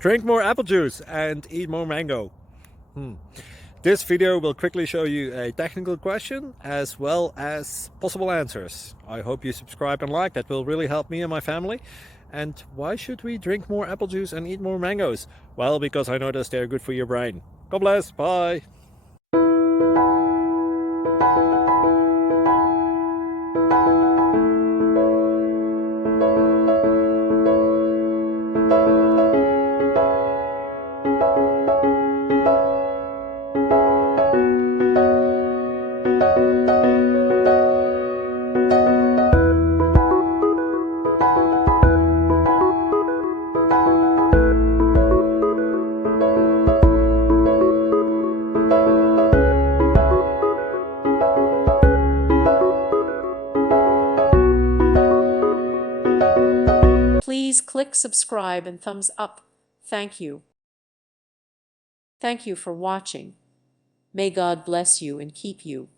Drink more apple juice and eat more mango. This video will quickly show you a technical question as well as possible answers. I hope you subscribe and like, that will really help me and my family. And why should we drink more apple juice and eat more mangoes? Well, because I noticed they're good for your brain. God bless, bye! Please click subscribe and thumbs up. Thank you. Thank you for watching. May God bless you and keep you.